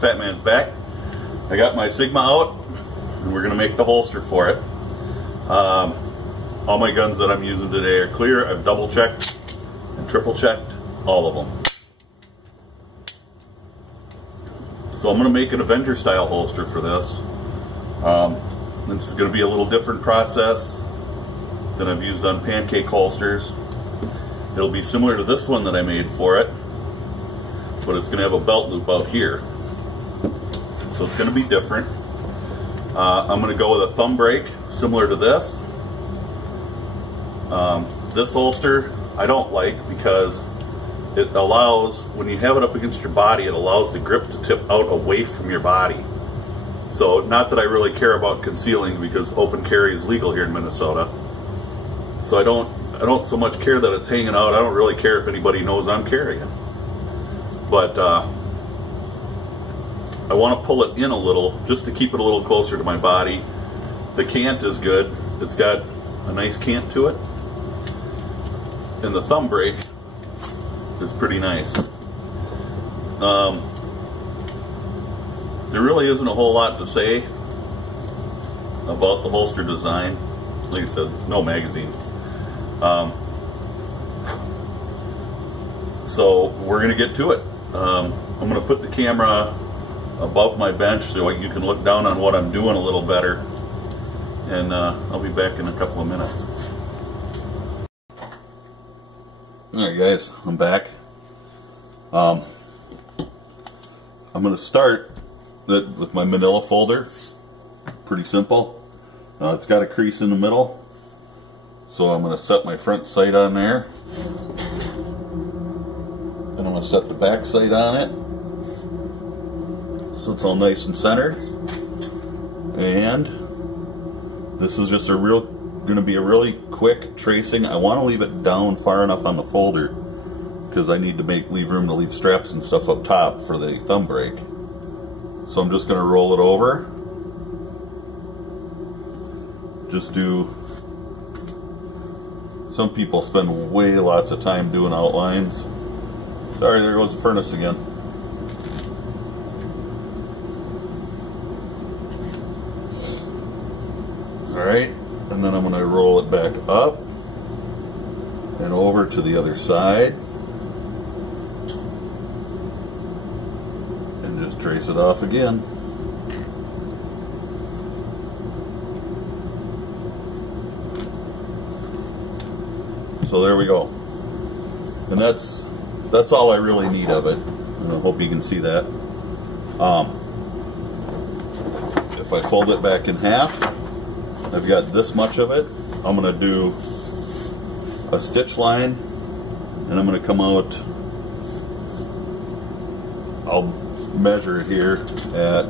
Fat Man's back. I got my Sigma out, and we're going to make the holster for it. All my guns that I'm using today are clear. I've double checked and triple checked all of them. So I'm going to make an Avenger style holster for this. This is going to be a little different process than I've used on pancake holsters. It'll be similar to this one that I made for it, but it's going to have a belt loop out here. So it's going to be different. I'm going to go with a thumb brake similar to this. This holster I don't like because it allows, when you have it up against your body, it allows the grip to tip out away from your body. So not that I really care about concealing, because open carry is legal here in Minnesota. So I don't so much care that it's hanging out. I don't really care if anybody knows I'm carrying. But I want to pull it in a little just to keep it a little closer to my body. The cant is good. It's got a nice cant to it. And the thumb brake is pretty nice. There really isn't a whole lot to say about the holster design. Like I said, no magazine. So we're going to get to it. I'm going to put the camera above my bench so you can look down on what I'm doing a little better. And I'll be back in a couple of minutes. Alright guys, I'm back. I'm going to start with my manila folder. Pretty simple. It's got a crease in the middle, so I'm going to set my front sight on there. And I'm going to set the back sight on it, so it's all nice and centered. And this is just going to be a really quick tracing. I want to leave it down far enough on the folder because I need to leave room to leave straps and stuff up top for the thumb brake. So I'm just going to roll it over. Just do. Some people spend way lots of time doing outlines. Sorry, there goes the furnace again. Alright, and then I'm going to roll it back up and over to the other side and just trace it off again. So there we go. And that's all I really need of it. And I hope you can see that. If I fold it back in half, I've got this much of it. I'm going to do a stitch line, and I'm going to come out, I'll measure it here at,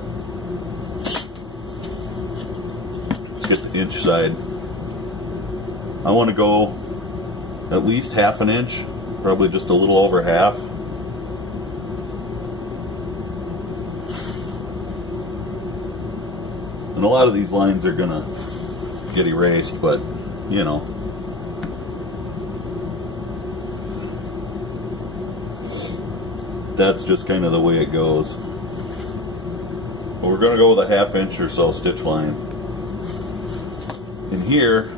let's get the inch side. I want to go at least half an inch, probably just a little over half. And a lot of these lines are gonna get erased, but you know. That's just kind of the way it goes. But we're gonna go with a ½ inch or so stitch line. And here,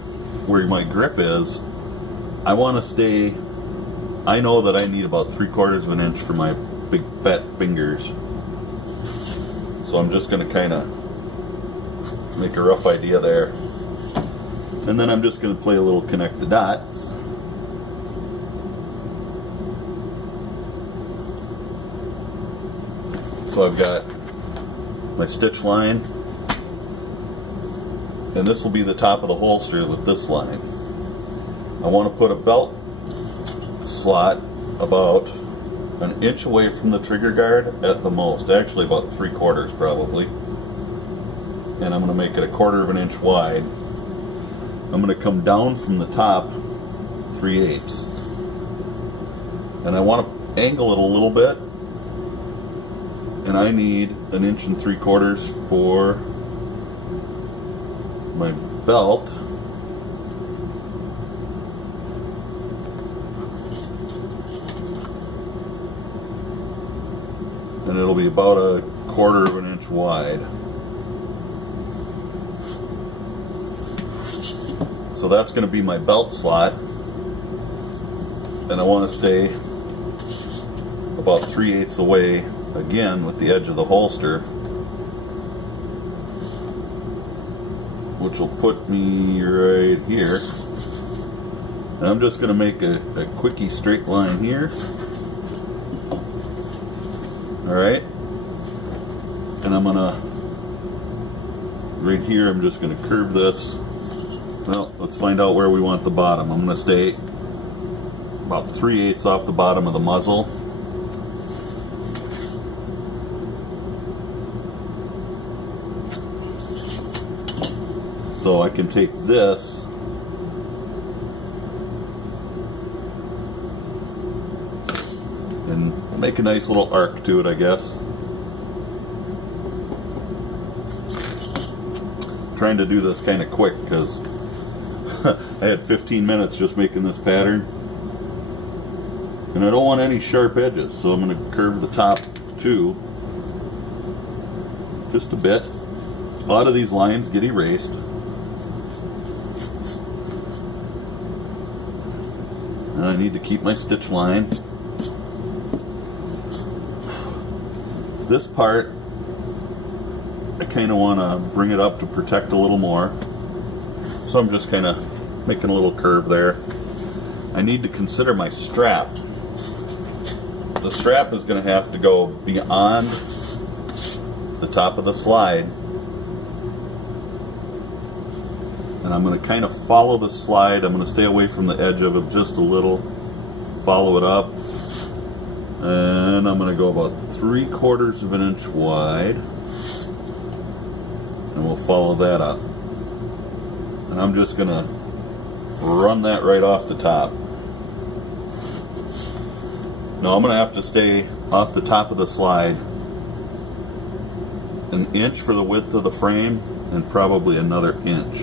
where my grip is, I want to stay, I know that I need about 3/4 of an inch for my big fat fingers. So I'm just going to kind of make a rough idea there. And then I'm just going to play a little connect the dots. So I've got my stitch line, and this will be the top of the holster with this line. I want to put a belt slot about an inch away from the trigger guard at the most, actually about 3/4 probably. And I'm going to make it 1/4 of an inch wide. I'm going to come down from the top 3/8. And I want to angle it a little bit. And I need 1 3/4 inches for my belt. and it'll be about 1/4 of an inch wide. So that's going to be my belt slot, and I want to stay about 3/8 away again with the edge of the holster, which will put me right here. And I'm just going to make a quickie straight line here. Alright, and I'm going to, right here, I'm just going to curve this. Well, let's find out where we want the bottom. I'm going to stay about 3/8 off the bottom of the muzzle. So I can take this and make a nice little arc to it, I guess. Trying to do this kind of quick because I had 15 minutes just making this pattern, and I don't want any sharp edges, so I'm going to curve the top too just a bit. A lot of these lines get erased. And I need to keep my stitch line. This part, I kind of want to bring it up to protect a little more. So I'm just kind of making a little curve there. I need to consider my strap. The strap is going to have to go beyond the top of the slide. And I'm going to kind of follow the slide. I'm going to stay away from the edge of it just a little. Follow it up. And I'm going to go about 3/4 of an inch wide. And we'll follow that up. And I'm just going to run that right off the top. Now I'm going to have to stay off the top of the slide 1 inch for the width of the frame and probably another inch.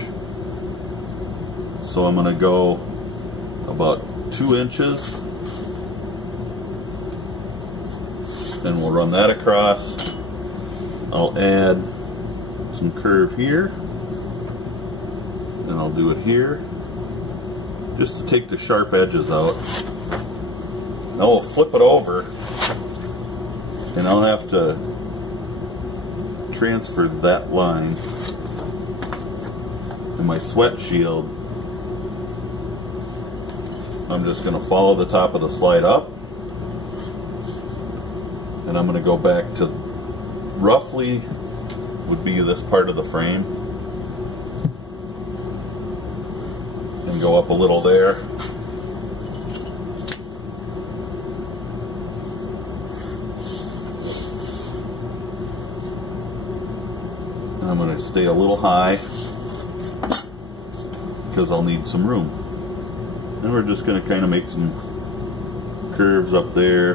So I'm going to go about 2 inches, and we'll run that across. I'll add some curve here, and I'll do it here just to take the sharp edges out. Now we'll flip it over, and I'll have to transfer that line in my sweat shield. I'm just going to follow the top of the slide up, and I'm going to go back to roughly would be this part of the frame, and go up a little there. And I'm going to stay a little high because I'll need some room. And we're just going to kind of make some curves up there.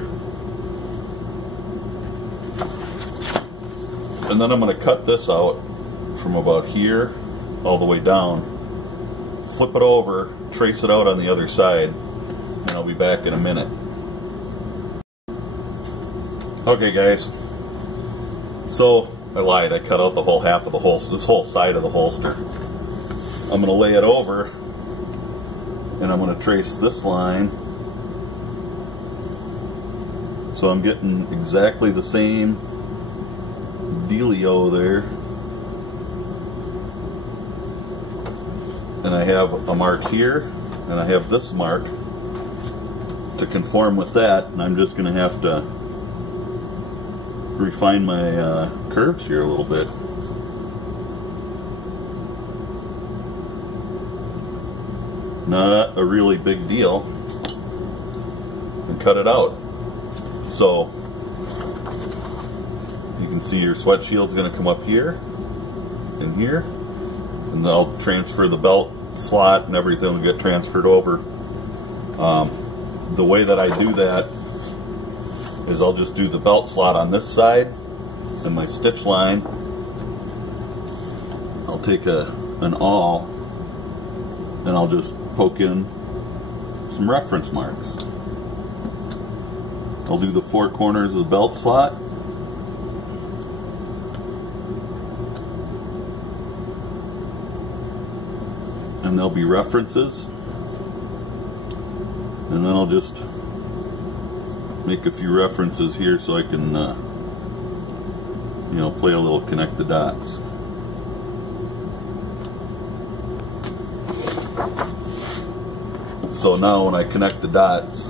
And then I'm going to cut this out from about here all the way down, flip it over, trace it out on the other side, and I'll be back in a minute. Okay guys, so I lied, I cut out the whole half of the holster, this whole side of the holster. I'm going to lay it over, and I'm going to trace this line so I'm getting exactly the same dealio there. And I have a mark here, and I have this mark to conform with that, and I'm just going to have to refine my curves here a little bit. Not a really big deal, and cut it out. So you can see your sweat shield's going to come up here and here, and I'll transfer the belt slot and everything will get transferred over. The way that I do that is I'll just do the belt slot on this side, and my stitch line, I'll take an awl and I'll just poke in some reference marks. I'll do the 4 corners of the belt slot, and there'll be references, and then I'll just make a few references here so I can you know, play a little connect the dots. So now when I connect the dots,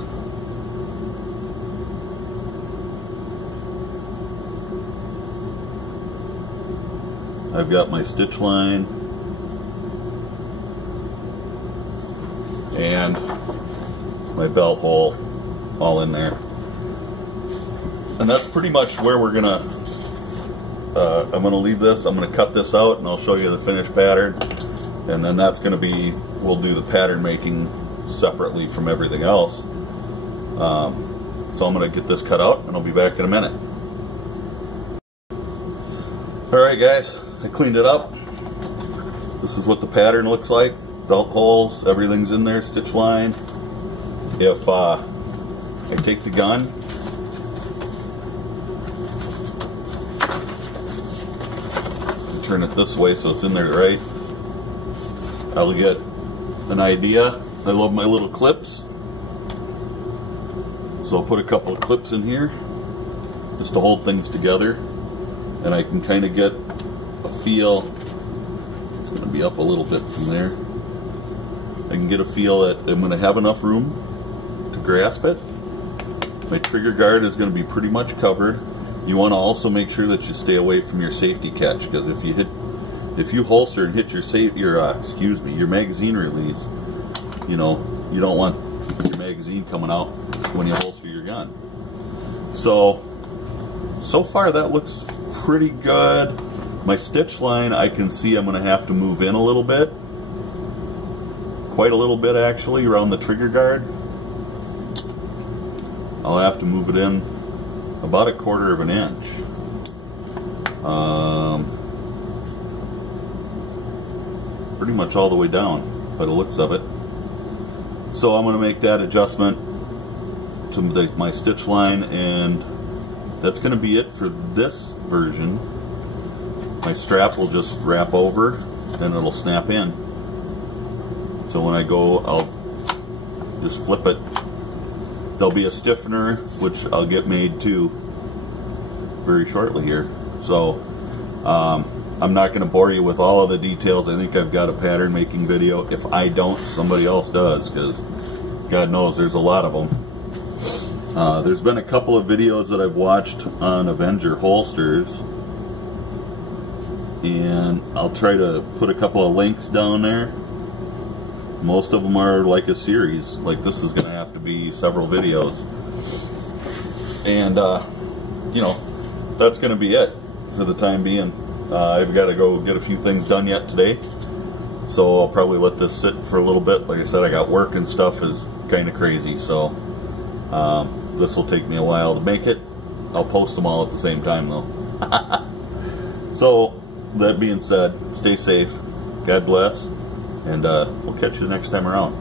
I've got my stitch line and my belt hole all in there. And that's pretty much where we're gonna, I'm gonna leave this, I'm gonna cut this out and I'll show you the finished pattern. And then that's gonna be, we'll do the pattern making separately from everything else. So I'm gonna get this cut out and I'll be back in a minute. Alright guys, I cleaned it up. This is what the pattern looks like. Belt holes, everything's in there, stitch line. If I take the gun, turn it this way so it's in there right, I'll get an idea. I love my little clips, so I'll put a couple of clips in here just to hold things together, and I can kind of get a feel. It's going to be up a little bit from there. I can get a feel that I'm going to have enough room to grasp it. My trigger guard is going to be pretty much covered. You want to also make sure that you stay away from your safety catch, because if you holster and hit your magazine release, you know, you don't want your magazine coming out when you holster your gun. So far that looks pretty good. My stitch line, I can see I'm going to have to move in a little bit. Quite a little bit actually, around the trigger guard. I'll have to move it in about 1/4 of an inch. Pretty much all the way down by the looks of it. So I'm going to make that adjustment to my stitch line, and that's going to be it for this version. My strap will just wrap over and it'll snap in. So when I go, I'll just flip it. There'll be a stiffener, which I'll get made too very shortly here. So I'm not going to bore you with all of the details. I think I've got a pattern making video. If I don't, somebody else does, because God knows there's a lot of them. There's been a couple of videos that I've watched on Avenger holsters, and I'll try to put a couple of links down there. Most of them are like a series. Like this is going to have to be several videos. And, you know, that's going to be it for the time being. I've got to go get a few things done yet today. So I'll probably let this sit for a little bit. Like I said, I got work and stuff is kind of crazy. So this will take me a while to make it. I'll post them all at the same time though. So that being said, stay safe. God bless. And we'll catch you next time around.